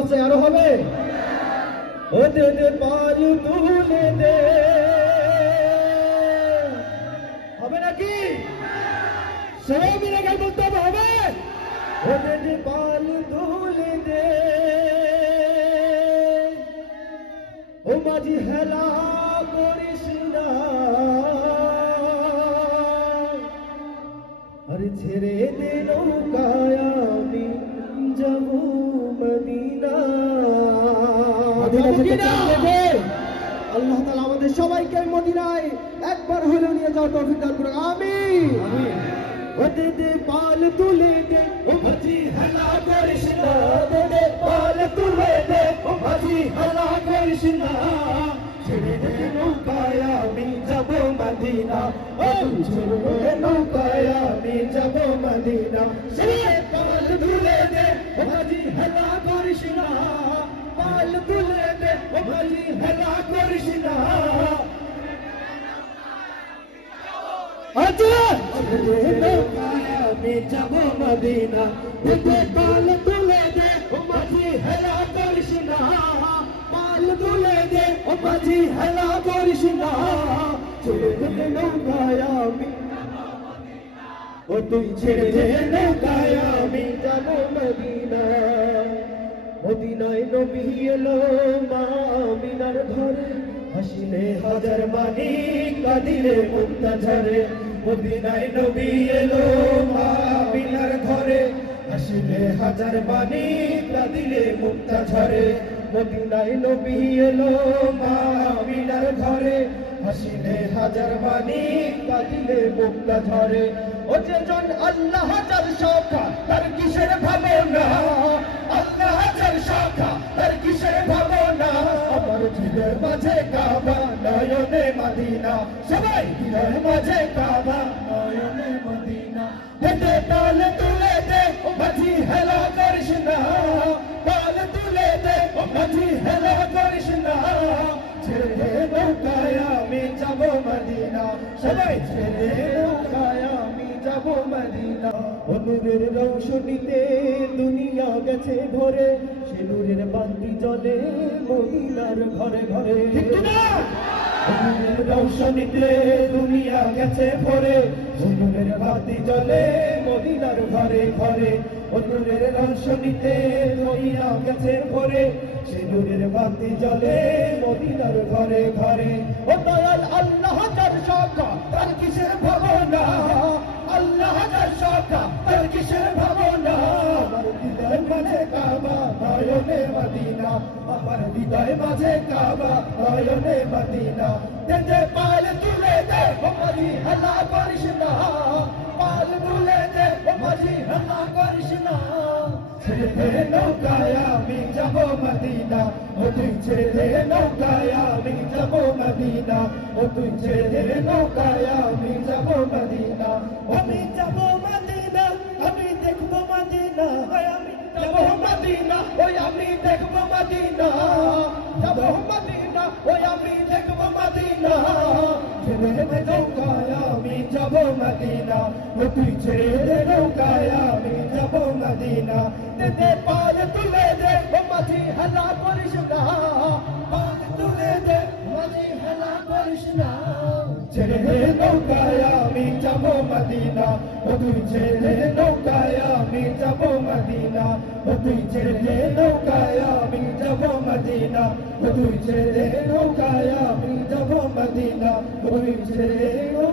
আছে আরও হবে। ও দে। হবে নাকি? সবাই মিলে গান বলতে হবে হবে? ও দে তুলে দে। ও মাঝি হেলা করিস না। আরে ছেড়ে দে নৌকায়। মদিনা! যেতে চান আল্লাহ তাআলা আমাদের সবাইকে মদিনায় একবার হলেও নিয়ে যাওয়ার তৌফিক দান করুন আমিন। ও দে পাল তুলে দে ও মাঝি হেলা করিস না দে দে পাল তুলে দে ও মাঝি হেলা করিস না ছেড়ে দে নৌকায় আমি যাব মদিনা। ও ছেড়ে দে নৌকায় আমি যাব মদিনা। ছেড়ে পাল তুলে দে ও মাঝি হেলা করিস না পাল তুলে দে। ও মাঝি হেলা করিস না। আচ্ছা আমি যাব মদিনা। দিতে পাল তুলে দে। ও মাঝি হেলা করিস না। পাল তুলে দে। ও মাঝি হেলা করিস তুই ছেড়ে দে যাব মদিনায় নবী এলো মা আমিনার ঘরে। হাসিলে হাজার মানি কাদিলে মুক্তা ঝরে মদিনায় নবী এলো মা আমিনার ঘরে। হাসিলে হাজার মানি কাদিলে মুক্তা ঝরে মদিনায় নবী এলো মা আমিনার ঘরে। হাসিলে হাজার মানি কাদিলে মুক্তা ঝরে ও যে জন আল্লাহ যার শাখা তার কিসের ভাবনা? আল্লাহ তাল তুলে দে হেলা করিস না তাল তুলে দে করিস না ছেড়ে আমি যাব মদিনা সবাই ছেড়ে নৌকায় আমি যাব মদিনা ও নূরের রৌশনীতে দুনিয়া গেছে ভরে সে নূরের বান্তি জলে মদিনার ঘরে ঘরে না নূরের রৌশনীতে দুনিয়া গেছে ভরে সে নূরের বাতি জলে মদিনার ঘরে ঘরে। অন্যের দর্শনীতে দুনিয়া গেছে ভরে সিঁদুরের বাতি জলে মদিনার ঘরে ঘরে। আমার হৃদয় মাঝে কাবা, নয়নে মদিনা। তেজে পাল তুলে দে ও মাঝি হেলা করিস না। পাল তুলে দে ও মাঝি হেলা করিস না। ছেড়ে নৌকায় আমি যাব মদিনা। ও তুই ছেড়ে নৌকায় আমি যাব মদিনা। ও তুই ছেড়ে নৌকায় আমি যাব মদিনা। আমি যাব মদিনা, আমি দেখব মদিনা, ওই আমি দেখব মদিনা। যাব মদিনা, ওই আমি দেখব মদিনা। ছেড়ে দে নৌকায়, আমি যাব মদিনা। ও ছেড়ে নৌকায়, আমি যাব মদিনা। দে পার তুলে দে মাঝি হালা করিস না। ছেড়ে নৌকায় আমি যাব মদিনা। ও তুই ছেড়ে নৌকায় আমি যাব মদিনা। ও তুই ছেড়ে নৌকায় আমি যাব মদিনা। ও তুই ছেড়ে আমি যাব মদিনা। ও তুই ছেড়ে